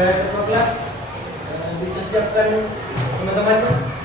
ketua kelas bisa siapkan teman-temannya.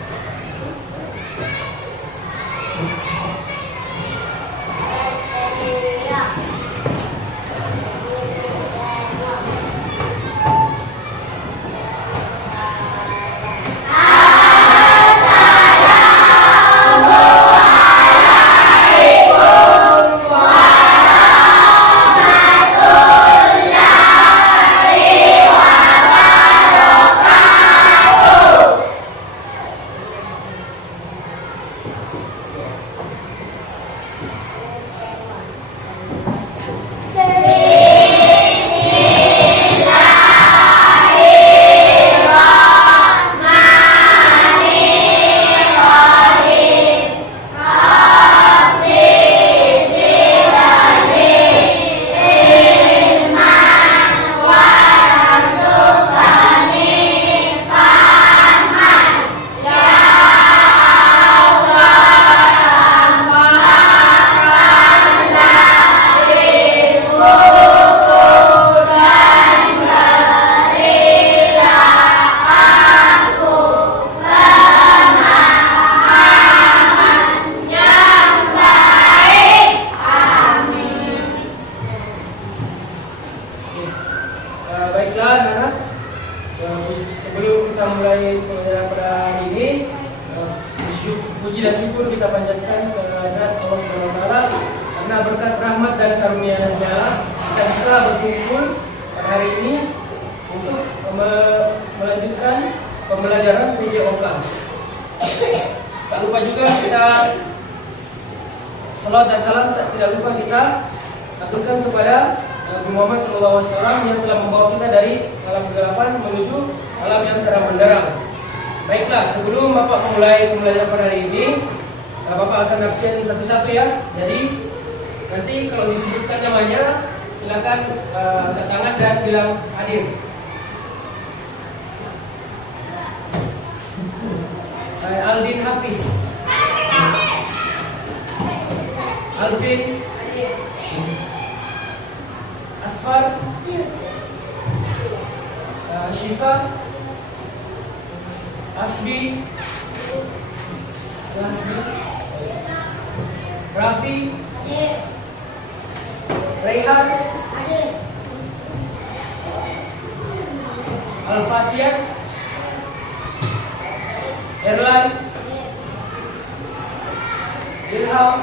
Baiklah anak-anak, sebelum kita mulai pelajaran pada hari ini, puji dan syukur kita panjatkan kepada Allah Subhanahu wa taala karena berkat rahmat dan karunia-Nya kita bisa berkumpul pada hari ini untuk melanjutkan pembelajaran PJOK. Tak lupa juga kita salawat dan salam tidak lupa kita aturkan kepada Nabi Muhammad SAW yang telah membawa kita dari alam kegelapan menuju alam yang terang benderang. Baiklah, sebelum Bapak memulai pembelajaran pada hari ini, Bapak akan absen satu-satu ya. Jadi nanti kalau disebutkan namanya, silakan angkat tangan dan bilang hadir. Aldin Hafiz, Alvin, Asfar, Syifa, Asbi, Rafi, Rehan, Al-Fatihah, Erlan, Ilham,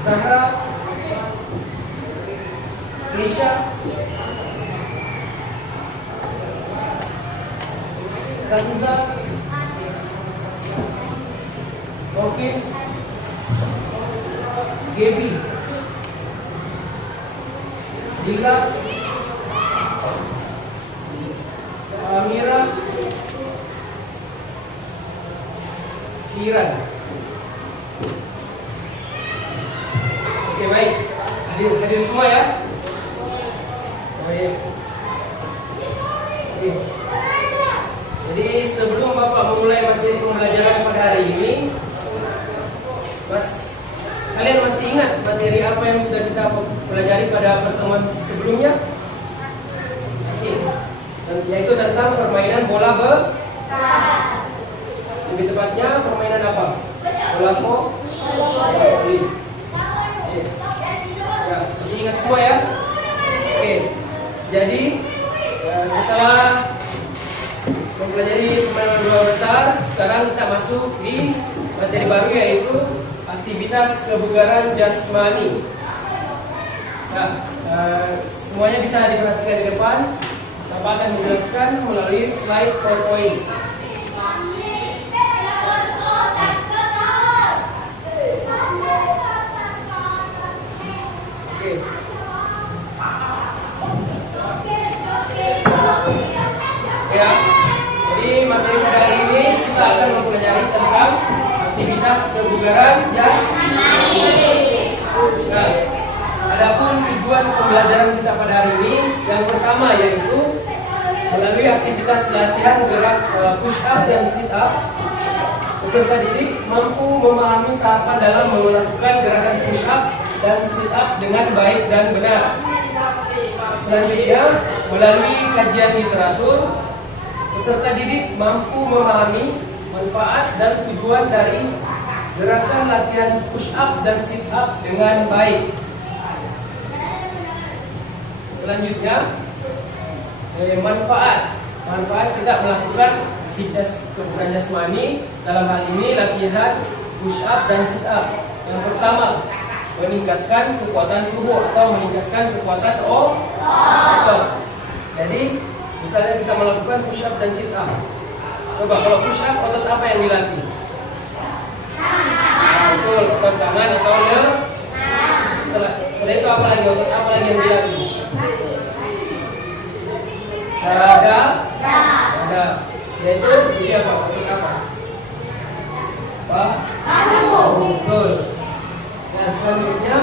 Zahra, Nisha, Kanza, Rokin, Gaby, Dila, Amira, Iran. Oke, baik. Hadir semua ya. Baik. Jadi sebelum Bapak memulai materi pembelajaran pada hari ini, kalian masih ingat materi apa yang sudah kita pelajari pada pertemuan sebelumnya? Masih. Yaitu tentang permainan bola besar. Lebih tepatnya permainan apa? Bola voli. Ya, masih ingat semua ya? Oke. Jadi setelah mempelajari permainan bola besar, sekarang kita masuk di materi baru yaitu aktivitas kebugaran jasmani. Nah, semuanya bisa diperhatikan di depan. Bapak akan menjelaskan melalui slide PowerPoint. Ya, jadi materi pada hari ini kita akan mempelajari tentang aktivitas kebugaran jasmani. Nah, adapun tujuan pembelajaran kita pada hari ini yang pertama yaitu melalui aktivitas latihan gerak push up dan sit up, peserta didik mampu memahami tahapan dalam melakukan gerakan push up dan sit up dengan baik dan benar. Selanjutnya, melalui kajian literatur, peserta didik mampu memahami manfaat dan tujuan dari gerakan latihan push up dan sit up dengan baik. Selanjutnya, manfaat kita melakukan aktivitas kebugaran jasmani, dalam hal ini latihan push up dan sit up. Yang pertama, meningkatkan kekuatan tubuh atau meningkatkan kekuatan otot. Jadi, misalnya kita melakukan push up dan sit up. Coba kalau push up, otot apa yang dilatih? Betul, otot tangan atau setelah itu apa lagi? Otot apa lagi yang dilatih? Dada. Yaitu dia apa? Otot apa? Betul. Nah, selanjutnya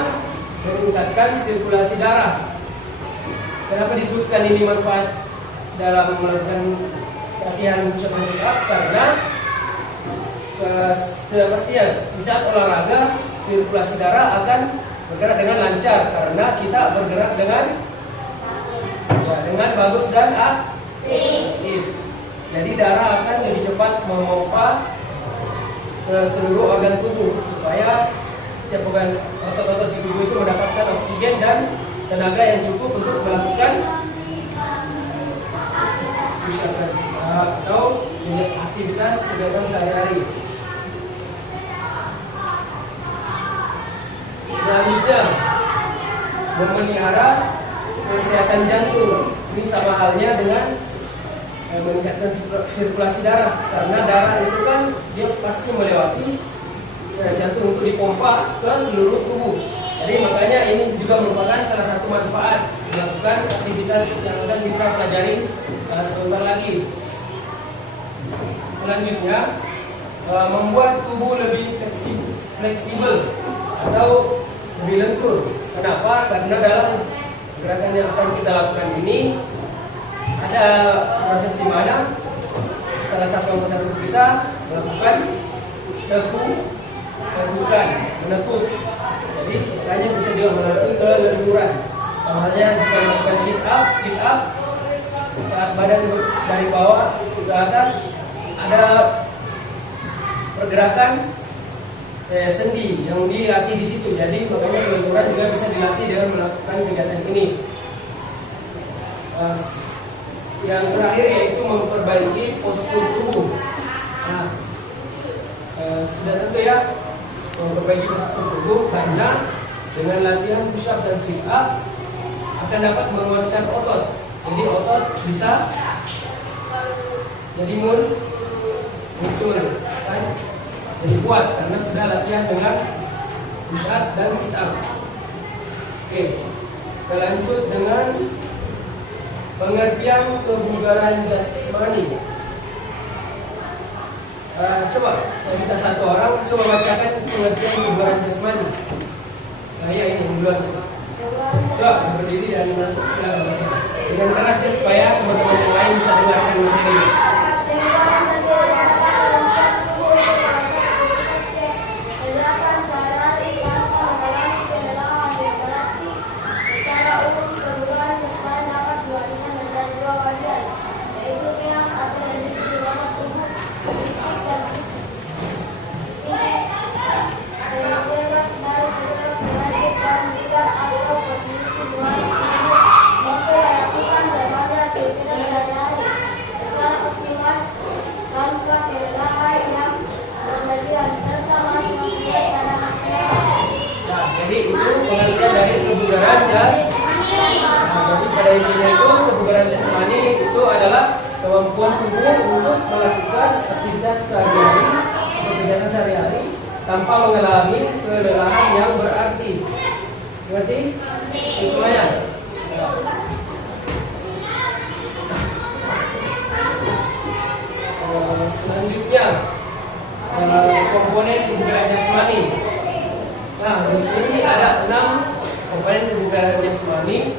meningkatkan sirkulasi darah. Kenapa disebutkan ini manfaat dalam melakukan latihan push up dan sit up? Karena pastinya di saat olahraga sirkulasi darah akan bergerak dengan lancar karena kita bergerak dengan bagus dan aktif. Jadi darah akan lebih cepat memompa ke seluruh organ tubuh supaya setiap otot-otot di tubuh itu mendapatkan oksigen dan tenaga yang cukup untuk melakukan push up dan sit up atau aktivitas kegiatan sehari-hari. Selanjutnya, memelihara kesehatan jantung. Ini sama halnya dengan meningkatkan sirkulasi darah, karena darah itu kan dia pasti melewati jantung untuk dipompa ke seluruh tubuh. Jadi makanya ini juga merupakan salah satu manfaat melakukan aktivitas yang akan kita pelajari sebentar lagi. Selanjutnya, membuat tubuh lebih fleksibel atau lebih lentur. Kenapa? Karena dalam gerakan yang akan kita lakukan ini ada proses di mana salah satu anggota tubuh kita melakukan menekuk. Jadi makanya bisa juga melatih kelenturan. Sama halnya kita melakukan sit up saat badan dari bawah ke atas ada pergerakan sendi yang dilatih di situ. Jadi makanya kelenturan juga bisa dilatih dengan melakukan kegiatan ini. Yang terakhir yaitu memperbaiki postur tubuh. Nah, sudah tentu ya memperbaiki postur tubuh karena dengan latihan push up dan sit up akan dapat menguatkan otot. Jadi otot bisa jadi muncul kan? Jadi kuat karena sudah latihan dengan push up dan sit up. Oke, kita lanjut dengan pengertian kebugaran jasmani. Coba saya minta satu orang coba bacakan pengertian kebugaran jasmani. Nah ya ini duluan. Coba berdiri dan masuk dengan keras ya supaya teman-teman yang lain bisa dengarkan materi. Jadi itu pengertian dari kebugaran jasmani. Jadi pada intinya itu kebugaran jasmani itu adalah kemampuan tubuh untuk melakukan aktivitas sehari-hari atau kegiatan sehari-hari tanpa mengalami kelelahan yang berarti. Berarti semuanya. Selanjutnya komponen kebugaran jasmani. Nah, di sini ada 6 komponen kebugaran jasmani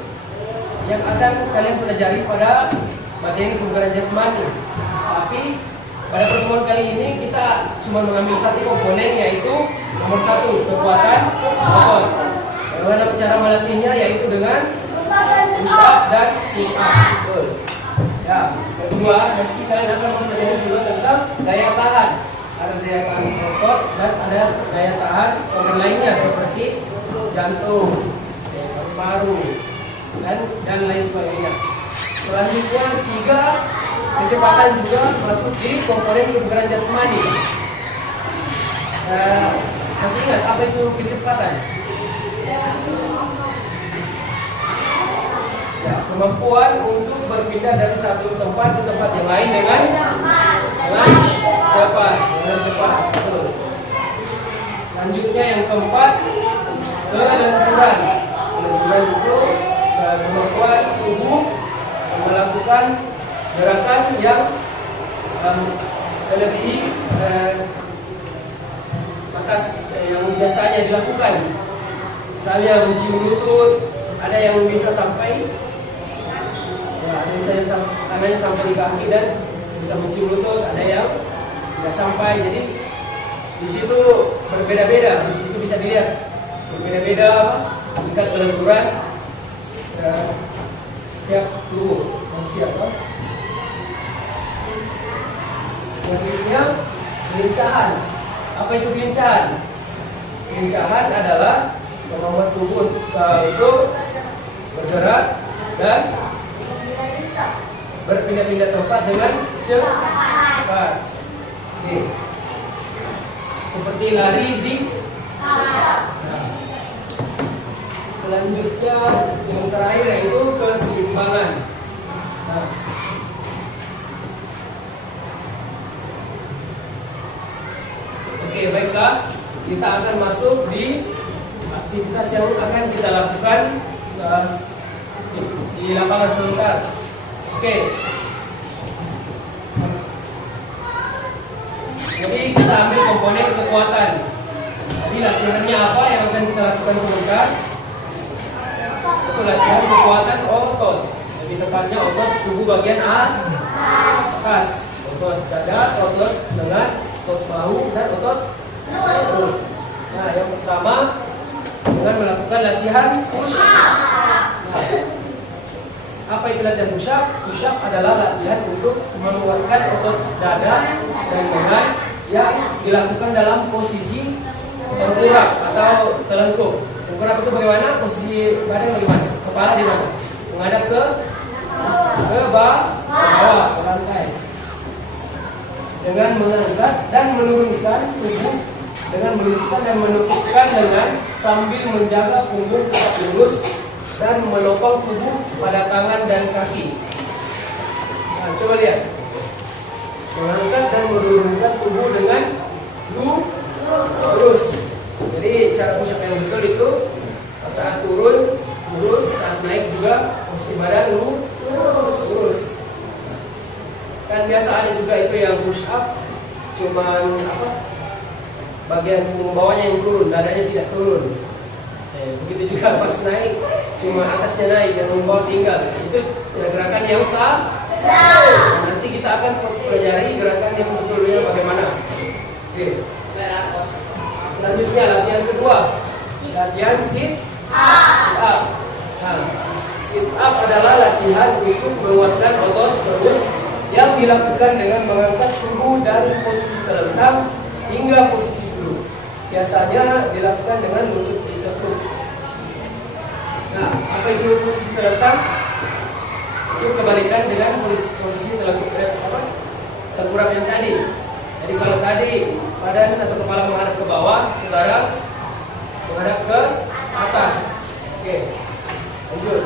yang akan kalian pelajari pada materi kebugaran jasmani. Tapi pada pertemuan kali ini kita cuma mengambil satu komponen, yaitu nomor 1, kekuatan otot. Bagaimana cara melatihnya? Yaitu dengan push up dan sit up. Betul. Ya, kedua nanti kalian akan mempelajari juga tentang daya tahan. Ada daya tahan otot dan ada daya tahan organ lainnya seperti jantung, paru, dan lain sebagainya. Selanjutnya tiga, kecepatan juga masuk di komponen kebugaran jasmani. Masih ingat apa itu kecepatan? Ya, kemampuan untuk berpindah dari satu tempat ke tempat yang lain dengan cepat. Betul. Selanjutnya yang keempat, kelenturan. Kelenturan itu kemampuan tubuh melakukan gerakan yang lebih atas yang biasanya dilakukan. Misalnya mencium lutut, ada yang bisa sampai, ya, ada yang tangannya sampai di kaki dan bisa mencium lutut, ada yang tidak sampai. Jadi di situ berbeda-beda. Di situ bisa dilihat berbeda-beda tingkat kelenturan setiap tubuh manusia. Selanjutnya kelincahan. Apa itu kelincahan? Kelincahan adalah kemampuan tubuh untuk bergerak dan berpindah-pindah tempat dengan cepat. Oke. Seperti lari selanjutnya yang terakhir yaitu keseimbangan. Oke, baiklah, kita akan masuk di aktivitas yang akan kita lakukan di lapangan sebentar. Oke. Jadi kita ambil komponen kekuatan. Jadi latihannya apa yang akan kita lakukan sebentar? Itu latihan kekuatan otot. Lebih tepatnya otot tubuh bagian atas. Otot dada, otot lengan, otot bahu, dan otot perut. Nah, yang pertama dengan melakukan latihan push up. Apa itu latihan push up? Push up adalah latihan untuk menguatkan otot dada dan lengan yang dilakukan dalam posisi tengkurap atau telungkup. Tengkurap itu bagaimana? Posisi badan bagaimana? Kepala di mana? Menghadap ke bawah, ke lantai. Dengan mengangkat dan menurunkan tubuh, dengan meluruskan dan menekukkan lengan sambil menjaga punggung tetap lurus dan menopang tubuh pada tangan dan kaki. Nah, coba lihat. Mengangkat dan menurunkan tubuh dengan lurus. Jadi cara push up yang betul itu saat turun lurus, saat naik juga posisi badan lurus. Kan biasa ada juga itu yang push up cuman bagian punggung bawahnya yang turun, dadanya tidak turun. Begitu juga pas naik cuma atasnya naik, yang bawah tinggal. Itu gerakan yang salah. Nanti kita akan pelajari gerakan yang betulnya bagaimana. Oke. Selanjutnya latihan kedua, latihan sit up. Nah, sit up adalah latihan untuk menguatkan otot perut yang dilakukan dengan mengangkat tubuh dari posisi terlentang hingga posisi duduk. Biasanya dilakukan dengan lutut ditekuk. Nah, apa itu posisi terlentang? Itu kebalikan dengan posisi tengkurap yang tadi. Jadi kalau tadi badan atau kepala menghadap ke bawah, sekarang menghadap ke atas. Oke, lanjut.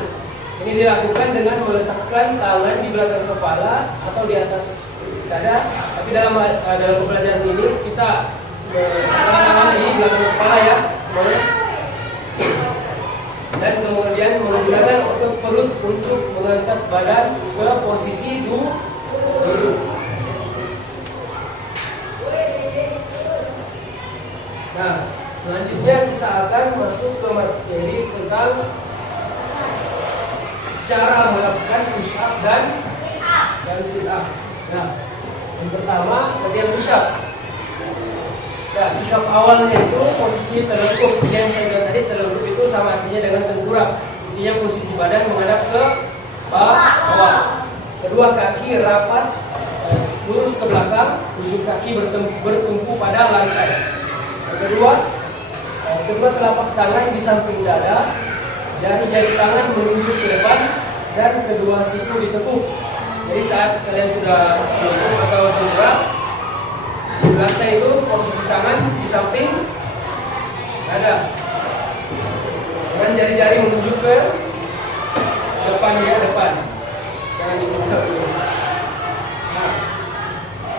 Ini dilakukan dengan meletakkan tangan di belakang kepala atau di atas dada. Tapi dalam pembelajaran ini kita tangan di belakang kepala ya, dan kemudian menggunakan otot perut untuk mengangkat badan ke posisi duduk. Nah, selanjutnya kita akan masuk ke materi tentang cara melakukan push up dan sit up. Nah, yang pertama latihan push up. Nah, sikap awalnya itu posisi telungkup. Yang saya bilang tadi, telungkup itu sama artinya dengan tengkurap. Intinya posisi badan menghadap ke bawah. Kedua kaki rapat lurus ke belakang, ujung kaki bertumpu pada lantai. Kedua telapak tangan di samping dada, jari-jari tangan menunjuk ke depan, dan kedua siku ditekuk. Jadi saat kalian sudah melengkung atau bergerak di lantai itu, posisi tangan di samping dada, dengan jari-jari menunjuk ke depan, jangan dibuka dulu. Nah,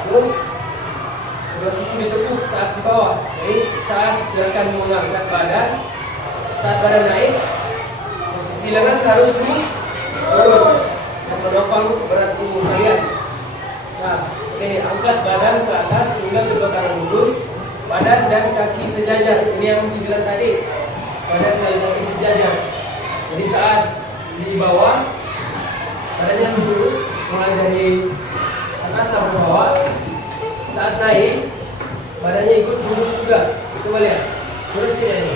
terus kedua siku ditekuk saat di bawah. Jadi saat gerakan mengangkat badan, saat badan naik, posisi lengan harus lurus dan menopang berat tubuh kalian. Nah, angkat badan ke atas sehingga kedua tangan lurus, badan dan kaki sejajar. Ini yang dibilang tadi, badan dan kaki sejajar. Jadi saat di bawah, badannya lurus mulai dari atas sampai bawah. Saat naik, badannya ikut lurus juga. Coba lihat, lurus tidak ini?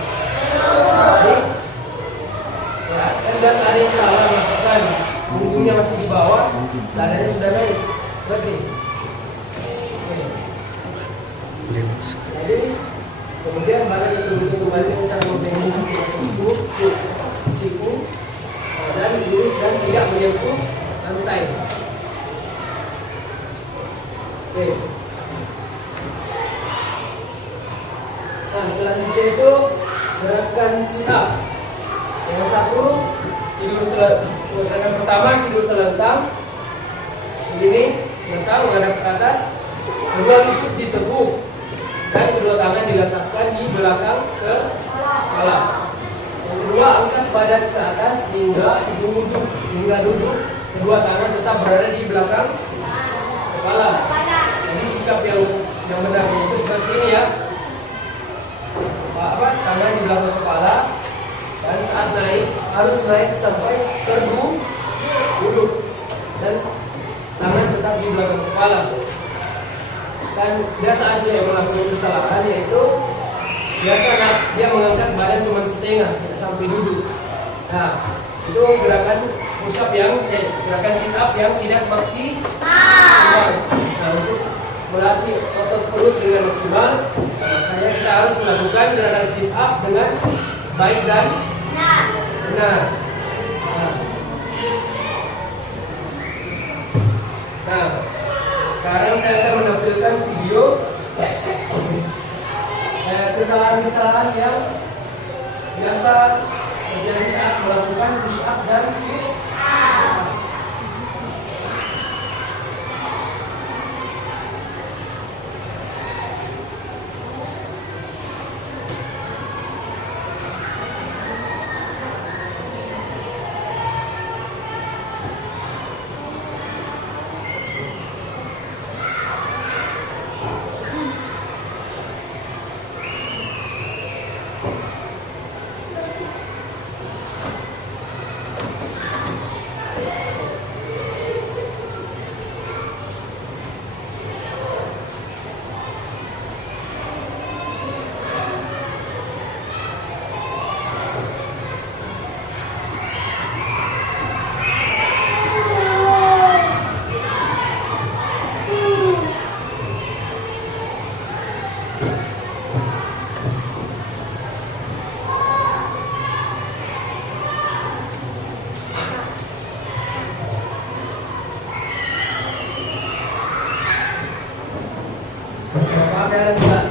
Ya, kan biasa ada yang salah melakukan, punggungnya masih di bawah, badannya sudah naik. Berarti. Jadi kemudian badan itu kembali mencapai siku dan lurus dan tidak menyentuh lantai. Oke. Nah, selanjutnya itu gerakan sit up. Yang satu gerakan pertama tidur terlentang. Ini mental menghadap ke atas. Kedua lutut ditekuk dan kedua tangan diletakkan di belakang kepala. Yang kedua, angkat badan ke atas hingga duduk. Kedua tangan tetap berada di belakang kepala. Jadi sikap yang benar itu seperti ini ya. Tangan di belakang kepala, dan saat naik harus naik sampai duduk dan tangan tetap di belakang kepala. Dan biasa ada yang melakukan kesalahan, yaitu biasa dia mengangkat badan cuma setengah, tidak sampai duduk. Nah, itu gerakan push up gerakan sit up yang tidak maksimal. Nah, untuk melatih otot perut dengan maksimal, makanya kita harus melakukan gerakan sit up dengan baik dan benar. Nah, sekarang saya akan menampilkan video kesalahan-kesalahan yang biasa terjadi saat melakukan push up dan sit up.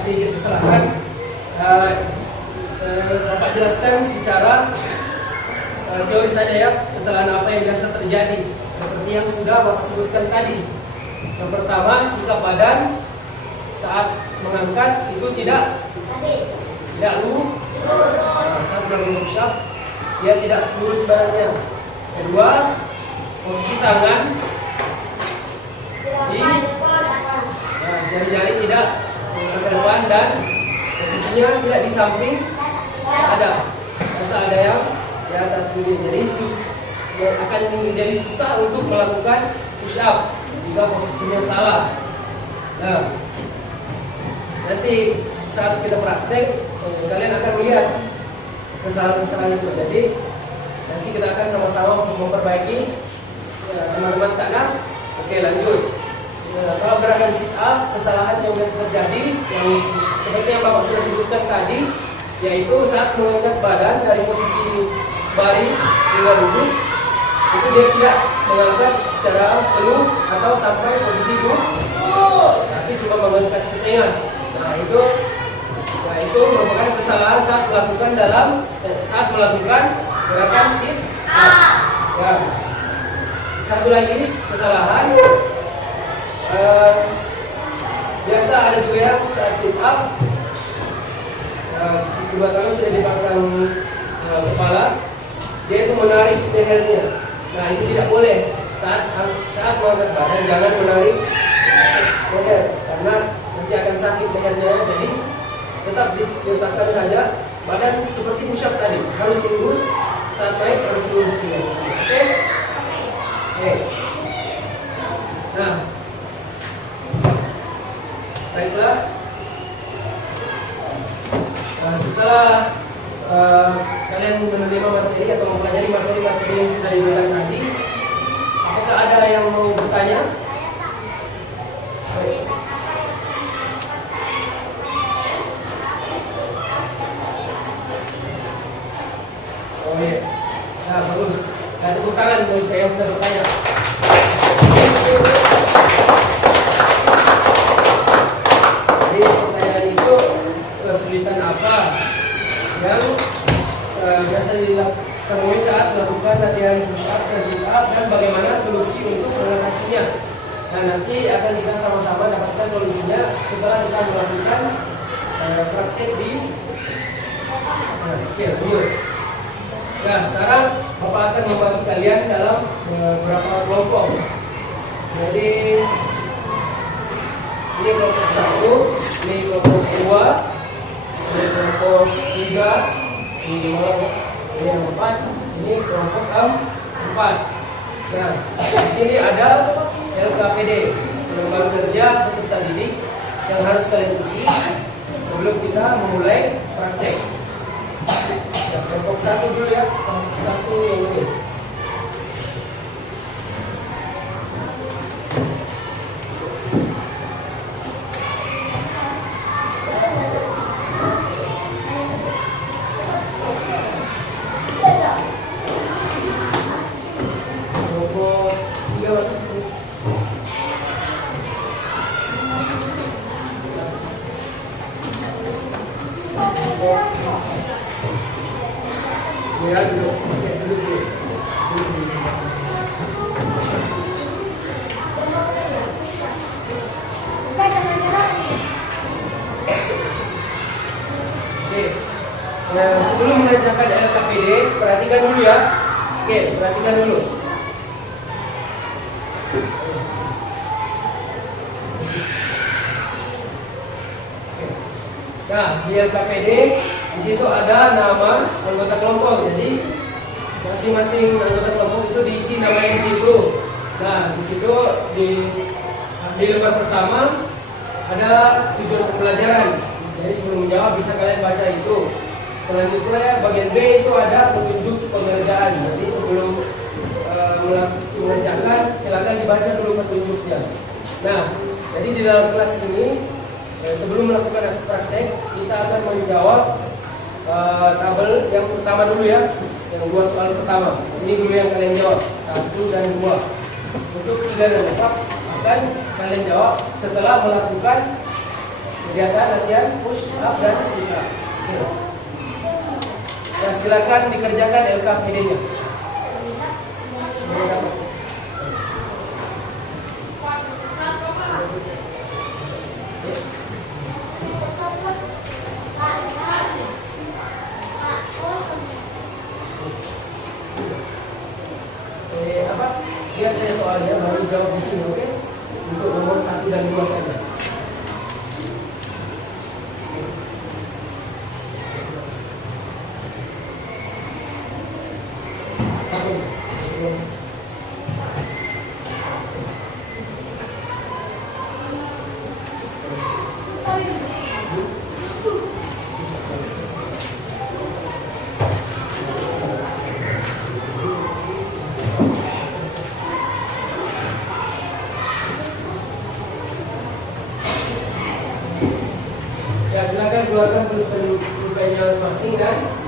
Sedikit kesalahan, Bapak jelaskan secara teori saja ya, kesalahan apa yang biasa terjadi seperti yang sudah Bapak sebutkan tadi. Yang pertama, sikap badan saat mengangkat itu tidak lurus. Saat melakukan push up, dia tidak lurus badannya. Kedua, posisi tangan di jari-jari tidak ke depan dan posisinya tidak di samping ada. Masa ada yang di atas begini. Jadi akan menjadi susah untuk melakukan push up jika posisinya salah. Nah, nanti saat kita praktek, kalian akan melihat kesalahan-kesalahan itu. Jadi nanti kita akan sama-sama memperbaiki teman-teman tak ada? Oke, lanjut. Kalau gerakan sit up, kesalahan yang biasa terjadi yang seperti yang Bapak sudah sebutkan tadi, yaitu saat mengangkat badan dari posisi baring hingga duduk, itu dia tidak mengangkat secara penuh atau sampai posisi duduk, tapi cuma mengangkat setengah. Nah itu merupakan kesalahan saat melakukan gerakan sit up. Ya. Satu lagi kesalahan, biasa ada juga yang saat sit up kedua tangan sudah di belakang kepala, dia itu menarik lehernya. Nah itu tidak boleh saat mengangkat badan, jangan menarik leher karena nanti akan sakit lehernya. Jadi tetap diletakkan saja badan seperti push up tadi, harus lurus, saat naik harus lurus juga. Oke? Oke. Nah, baiklah. Setelah kalian menerima materi atau mempelajari materi-materi yang sudah diberikan tadi, apakah ada yang mau bertanya? Oh iya, nah bagus. Nah, tepuk tangan untuk yang sudah bertanya. Jadi pertanyaan itu, kesulitan apa yang biasa ditemui saat melakukan latihan push up dan sit up, dan bagaimana solusi untuk mengatasinya. Nah nanti akan kita sama-sama dapatkan solusinya setelah kita melakukan praktek di dulu. Nah sekarang Bapak akan membantu kalian dalam beberapa kelompok. Jadi ini kelompok 1, ini kelompok 2, ini kelompok 3, ini yang 4, ini kelompok 4. Nah, di sini ada LKPD, lembaga kerja peserta didik, yang harus kalian isi sebelum kita memulai praktek. Nah, kelompok 1 dulu ya, kelompok 1 yang ini. Nah, sebelum mengerjakan LKPD, perhatikan dulu ya. Oke, perhatikan dulu. Nah, di LKPD di situ ada nama anggota kelompok. Jadi masing-masing anggota kelompok itu diisi namanya di situ. Nah, di situ di lembar pertama ada tujuan pembelajaran. Jadi sebelum menjawab bisa kalian baca itu. Selanjutnya bagian B itu ada petunjuk pengerjaan. Jadi sebelum mengerjakan silakan dibaca dulu petunjuknya. Nah, jadi di dalam kelas ini sebelum melakukan praktek kita akan menjawab tabel yang pertama dulu ya, yang 2 soal pertama. Ini dulu yang kalian jawab, 1 dan 2. Untuk 3 dan 4 akan kalian jawab setelah melakukan kegiatan latihan push up dan sit up. Nah, silakan dikerjakan LKPD-nya. Biasanya soalnya baru jawab di sini, oke? Untuk nomor 1 dan 2 saja.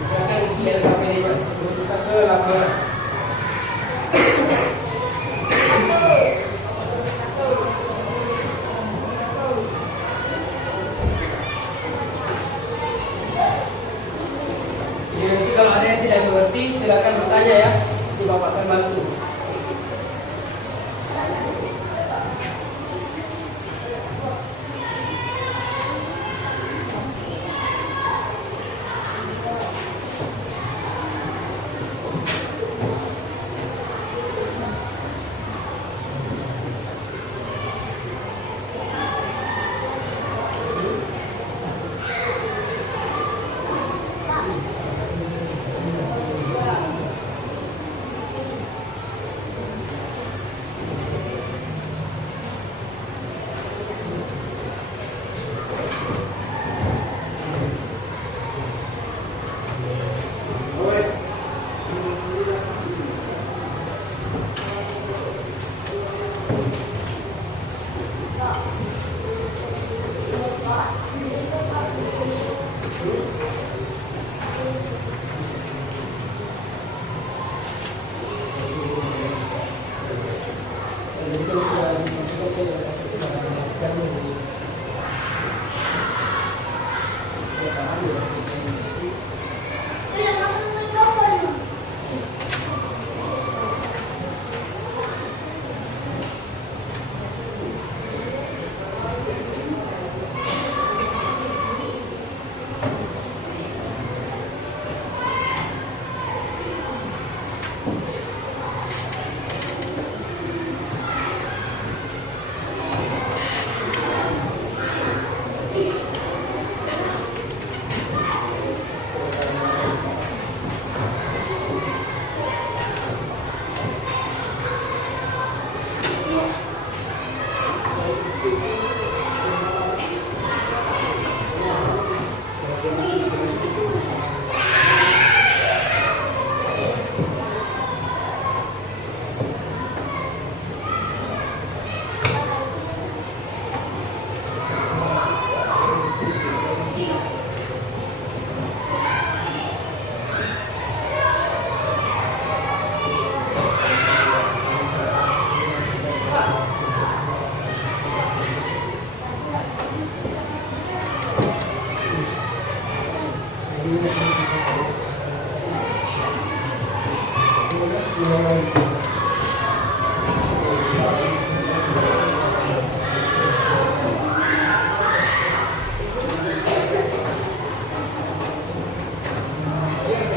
Silakan isi LKPD-nya sebelum kita ke lapangan. Jadi kalau ada yang tidak mengerti silakan bertanya ya, nanti Bapak akan bantu.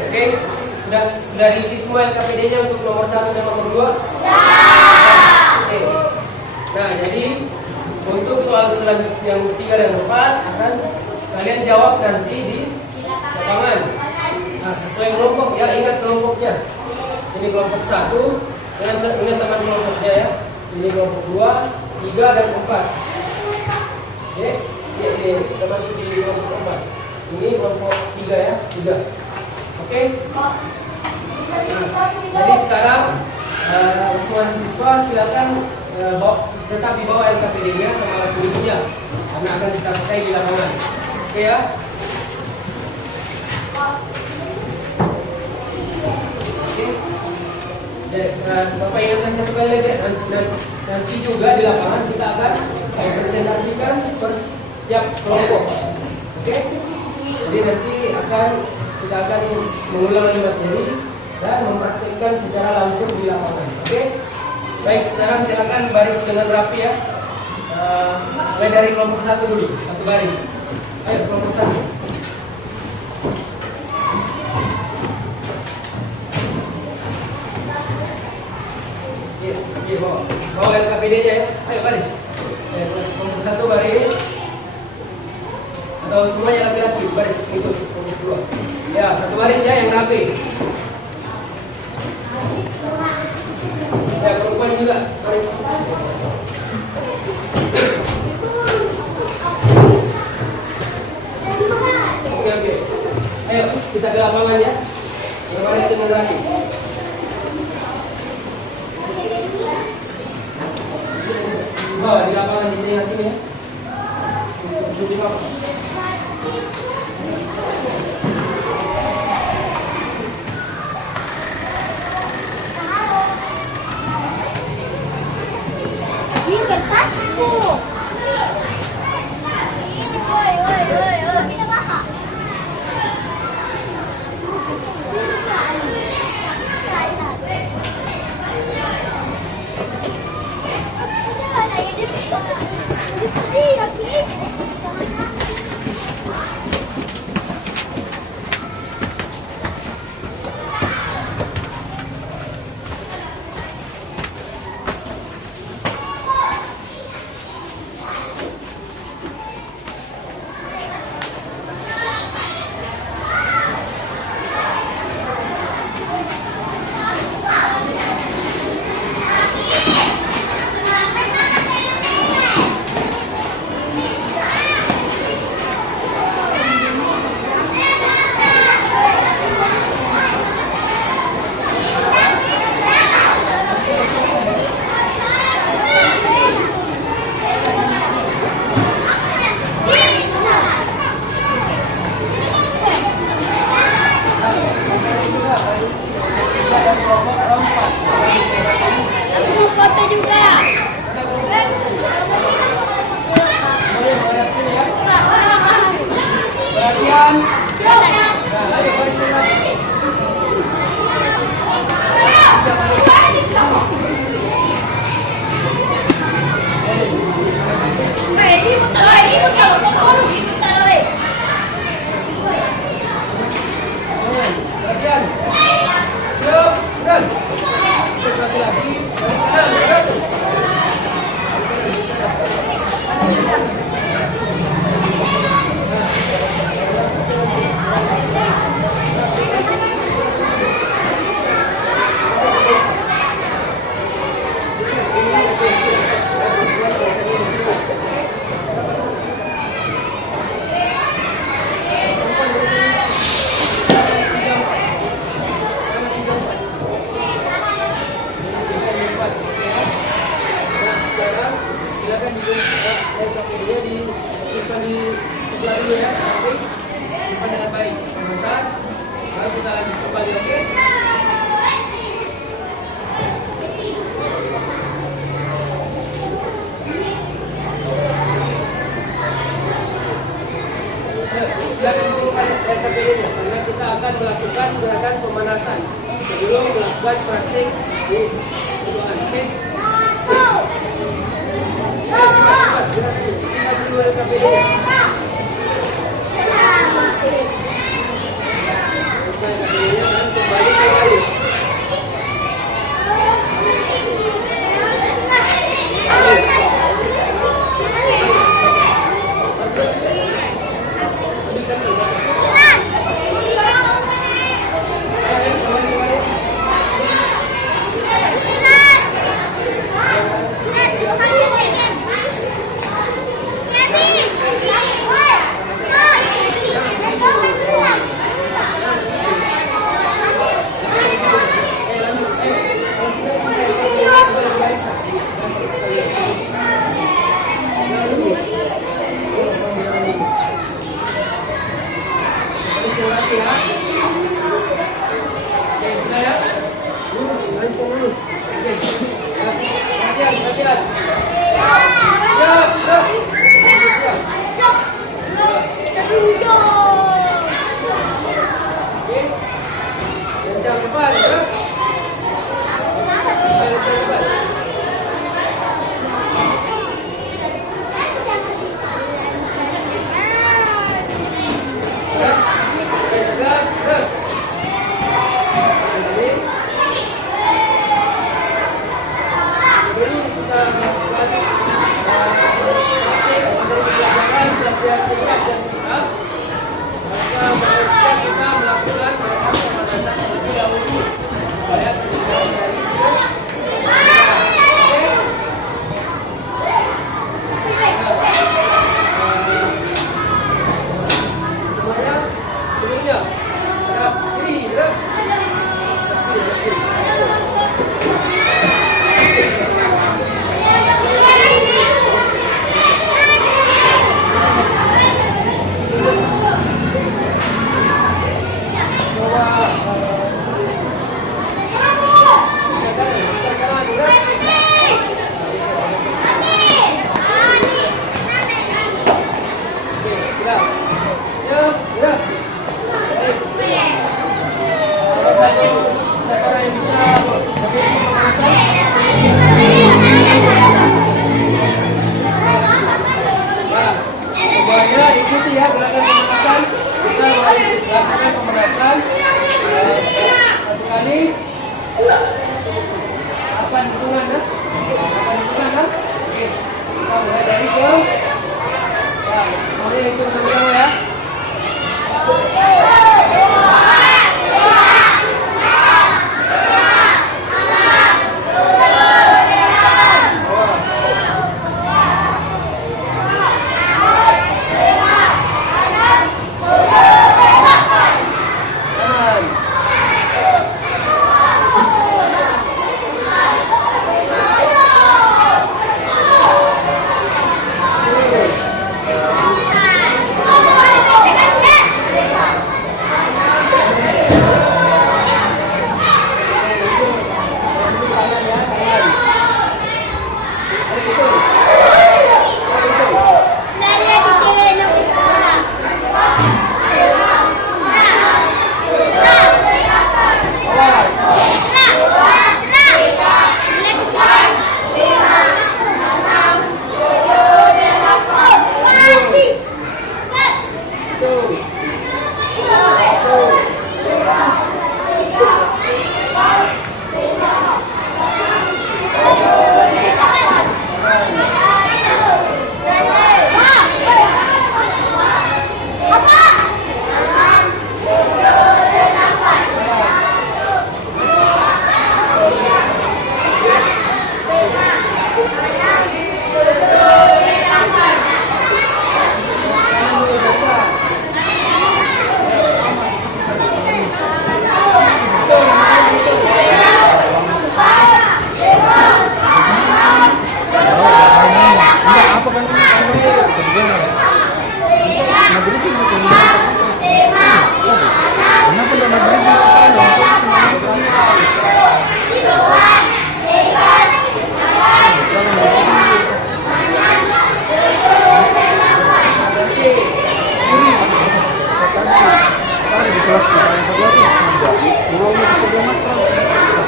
Oke, sudah diisi semua LKPD-nya untuk nomor 1 dan nomor 2? Oke. Nah, jadi untuk soal selanjutnya yang 3 dan 4 akan kalian jawab nanti di lapangan. Nah, sesuai kelompok ya, ingat kelompoknya. Ini kelompok 1, ingat teman kelompoknya ya. Ini kelompok 2, 3 dan 4. Oke, kita masuk di kelompok 4. Ini kelompok 3 ya, 3. Oke. Nah, jadi sekarang masing-masing siswa silakan tetap dibawa LKPD-nya sama alat tulisnya karena akan kita pakai di lapangan. Oke ya. Oke. Bapak ingatkan satu kali lagi, nanti juga di lapangan kita akan presentasikan per setiap kelompok. Oke. Jadi nanti kita akan mengulang lagi materi dan mempraktikkan secara langsung di lapangan. Oke? Baik, sekarang silakan baris dengan rapi ya. Mulai dari kelompok 1 dulu, satu baris. Ayo kelompok 1. Iya, bawa LKPD-nya ya. Ayo baris. Kelompok 1 baris. Atau semuanya laki-laki baris ikut kelompok 2. Ya, satu baris ya yang rapi. Ya, perempuan juga baris. Oke. Ayo kita ke lapangan ya. Baris dengan rapi. Oh, di lapangan ini hasilnya. Jadi apa? pemanasan sebelum melakukan praktik di ruangan. Oke. Cepat, kita dulu RKPD. Dan kembali ke baris.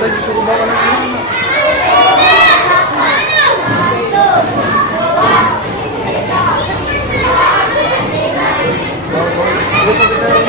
saya disuruh bawa anak-anak. Terus sampai saya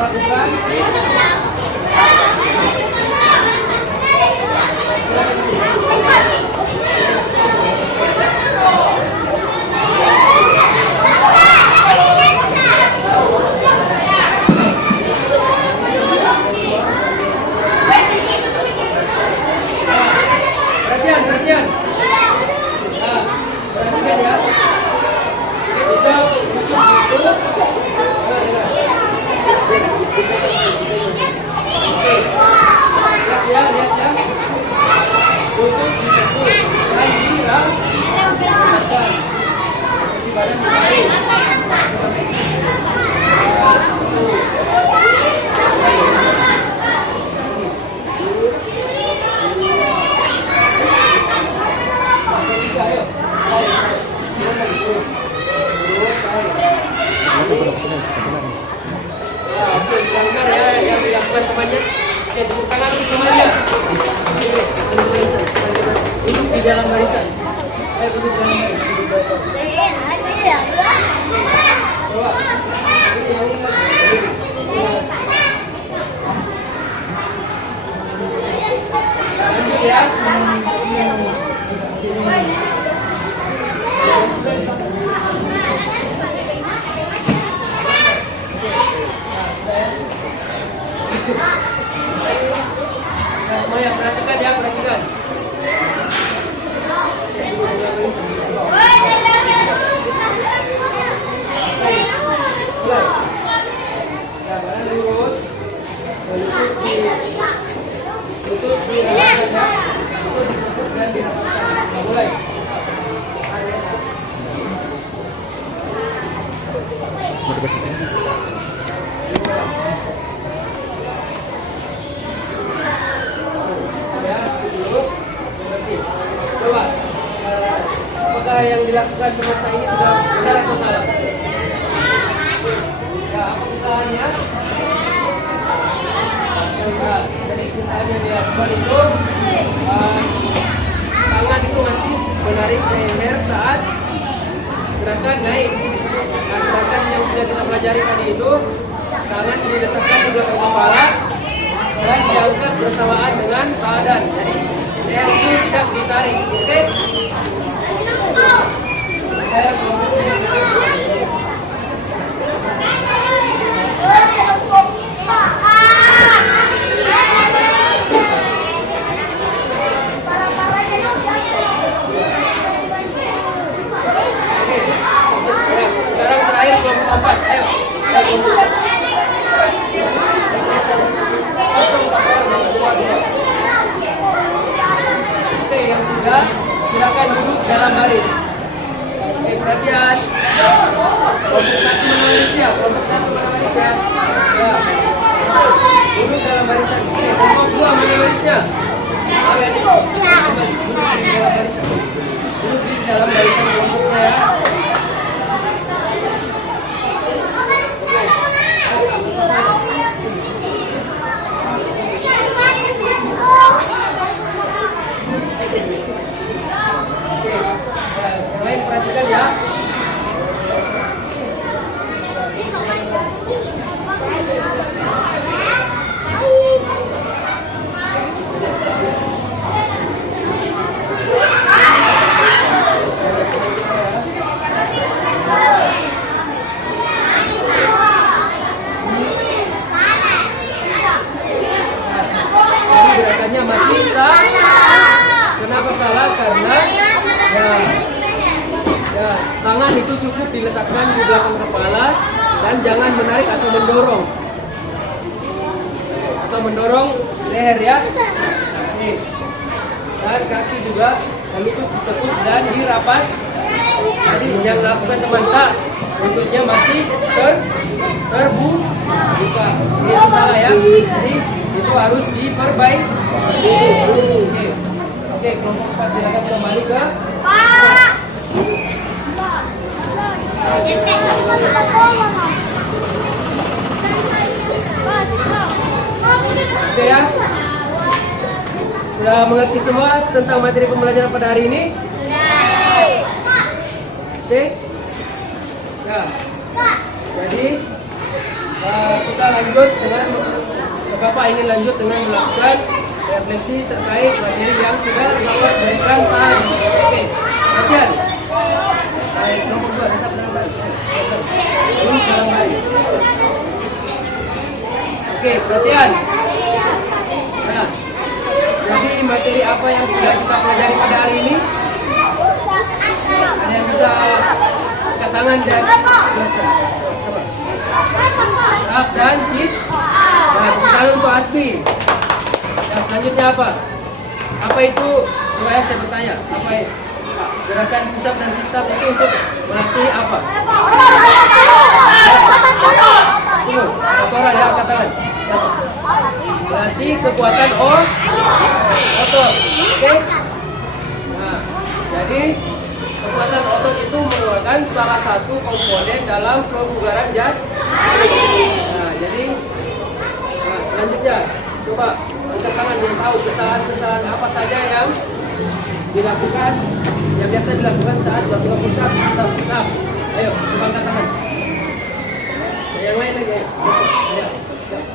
melakukan. Perhatian, perhatian. Nah, perhatikan ya. Kita itu. Lihat ya, lihat ya. Lutut ditekuk dan dirapatkan. Posisi badan ditarik. Yang dilakukan temannya, tepuk tangan untuk temannya. Duduk di dalam barisan. Duduk dalam barisan. Coba. Ini yang ini. Lanjut ya. Nah, semuanya perhatikan ya, perhatikan. Mulai. Nah, badan lurus. Lutut dirapatkan. Lutut ditekuk dan dirapatkan. Nah, mulai. Coba, apakah yang dilakukan semasa ini sudah benar atau salah? Ya, apa kesalahannya? Ya, jadi kesalahannya dilakukan itu tangan itu masih menarik leher saat gerakan naik. Nah, sedangkan yang sudah kita pelajari tadi itu tangan diletakkan di belakang kepala dan diangkat bersamaan dengan badan. Jadi leher itu tidak ditarik, oke? Sekarang terakhir kelompok 4. Ayo. Oke, yang sudah silakan duduk dalam baris. Oke, perhatian. Kelompok 1 menulis ya, kelompok 1 menulis ya. Ya. Duduk dalam barisan. Oke, kelompok 2 menulisnya. Duduk di dalam barisan. Duduk di dalam barisan kelompoknya ya. Yang lain perhatikan ya. Gerakannya masih salah. Kenapa salah? Karena ya, tangan itu cukup diletakkan di belakang kepala dan jangan menarik atau mendorong leher ya. Nih. Dan kaki juga lutut ditekuk dan dirapat. Jadi yang lakukan teman tak, lututnya masih terbuka. Ini itu salah ya. Jadi itu harus diperbaiki. Oke, kelompok 4 silakan kembali ke Oke ya. Sudah mengerti semua tentang materi pembelajaran pada hari ini? Oke. Ya. Jadi kita lanjut dengan Bapak ingin lanjut dengan melakukan refleksi terkait materi yang sudah Bapak berikan tadi. Oke, perhatian. Baik, nomor 2 tetap dalam baris. Duduk dalam baris. Oke, perhatian. Nah, jadi materi apa yang sudah kita pelajari pada hari ini? Ada yang bisa angkat tangan dan jelaskan. Sahab dan sit. Nah, sekarang untuk Asbi. Yang selanjutnya apa? Apa itu? Coba saya bertanya. Apa itu? Gerakan pusat dan sit-up itu untuk melatih apa? Tunggu, satu orang yang angkat tangan. Melatih kekuatan otot. Oke? Nah, jadi kekuatan otot itu merupakan salah satu komponen dalam kebugaran jas. Nah, jadi selanjutnya coba angkat tangan yang tahu kesalahan-kesalahan apa saja yang dilakukan, yang biasa dilakukan saat melakukan push up atau sit up. Ayo, coba angkat tangan. Yang lain lagi. Ayo.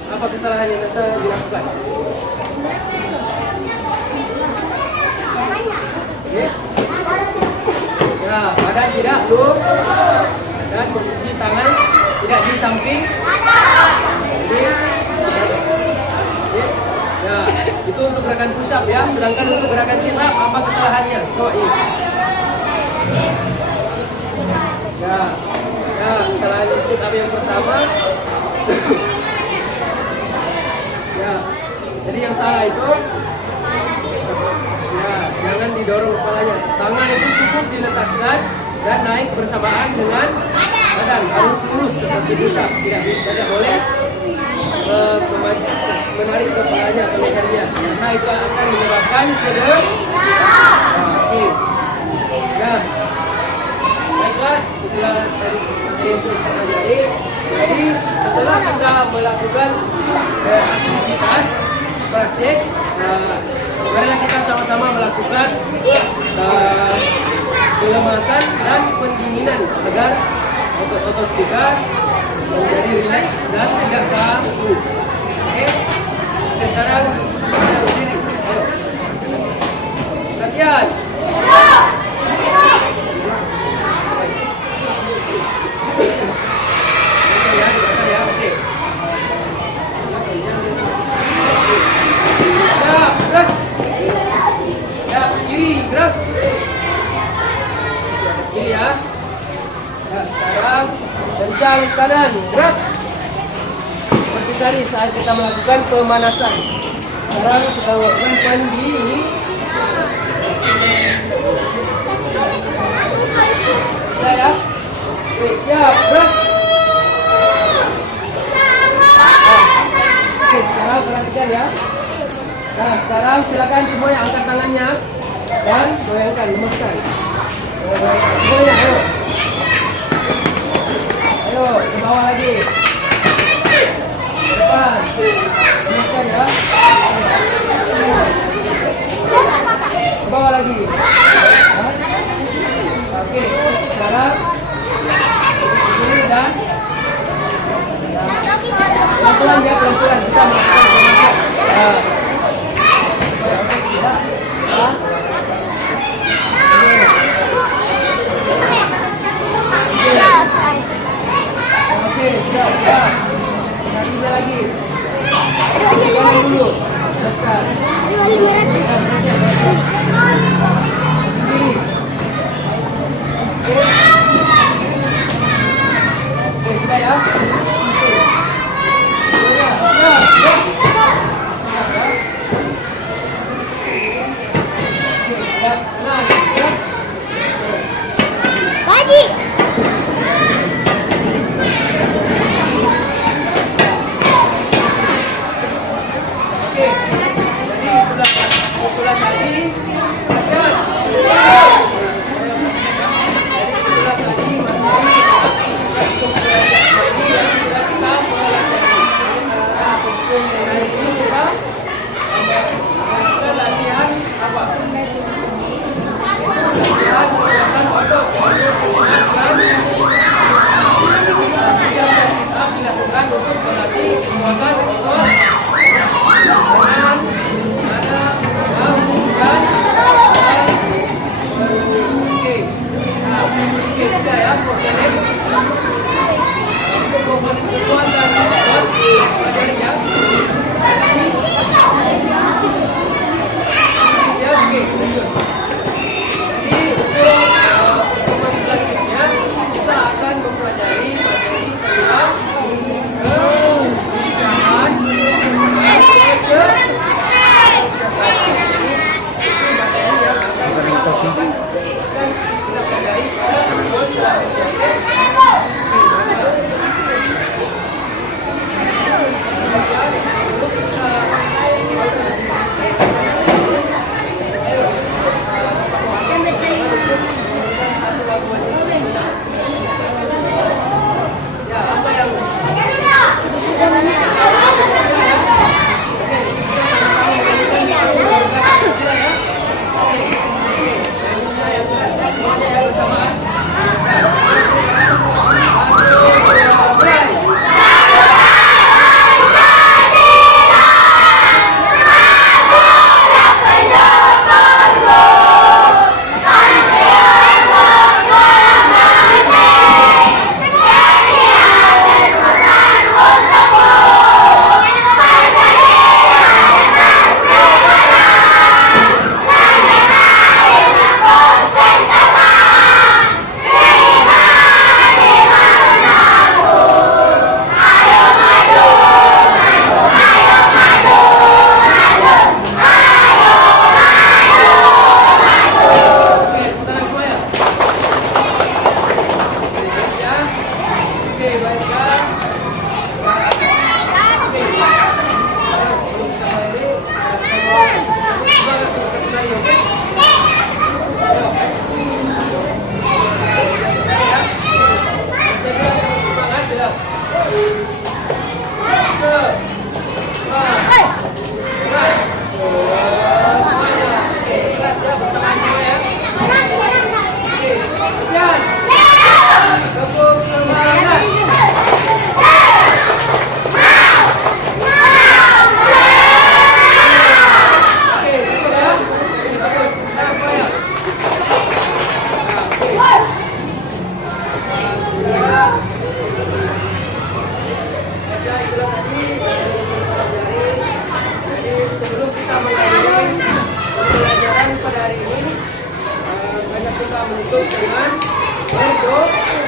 Apa kesalahan yang biasa dilakukan? Okay. Ya, badan tidak lurus dan posisi tangan tidak di samping. Ya, itu untuk gerakan push up ya. Sedangkan untuk gerakan sit up apa kesalahannya? Coba ini. Ya, kesalahan sit up yang pertama. Ya, jadi yang salah itu ya, jangan didorong kepalanya. Tangan itu cukup diletakkan dan naik bersamaan dengan badan, harus lurus seperti push up. Tidak boleh menarik kepalanya ke lehernya, karena itu akan menyebabkan cedera. Oke. Ya, baiklah, itulah tadi materi yang sudah kita pelajari. Jadi setelah kita melakukan aktivitas praktek, marilah kita sama-sama melakukan pelemasan dan pendinginan agar otot-otot kita menjadi rileks dan tidak kaku. Oke, sekarang kita berdiri. Latihan. Ya, oke. Ya, gerak. Ya, kiri, gerak. Kiri ya. Ya, sekarang kencang kanan, gerak. Seperti tadi saat kita melakukan pemanasan. Sekarang kita lakukan pendingin. Ya. Oke, siap, gerak. Oke, sekarang perhatikan ya. Nah, sekarang silakan semua yang angkat tangannya dan goyangkan, lemaskan. Semuanya, ayo. Ayo, ke bawah lagi. Depan. Lemaskan ya. Ke bawah lagi. Oke, sekarang ini dan pelan-pelan ya, pelan-pelan kita melakukan pemanasan. Oke, sudah. berlatih kekuatan otot, tangan, dada, bahu, dan oke. Nah, oke sudah ya, komponen. Untuk komponen kekuatan otot, pelajari ya. Ya, oke, lanjut. Jadi untuk pertemuan selanjutnya kita akan mempelajari materi tentang pernikahan, ya apa yang semuanya yang bersamaan. Sebelum kita mulai pembelajaran pada hari ini, banyak kita menutup dengan berdoa.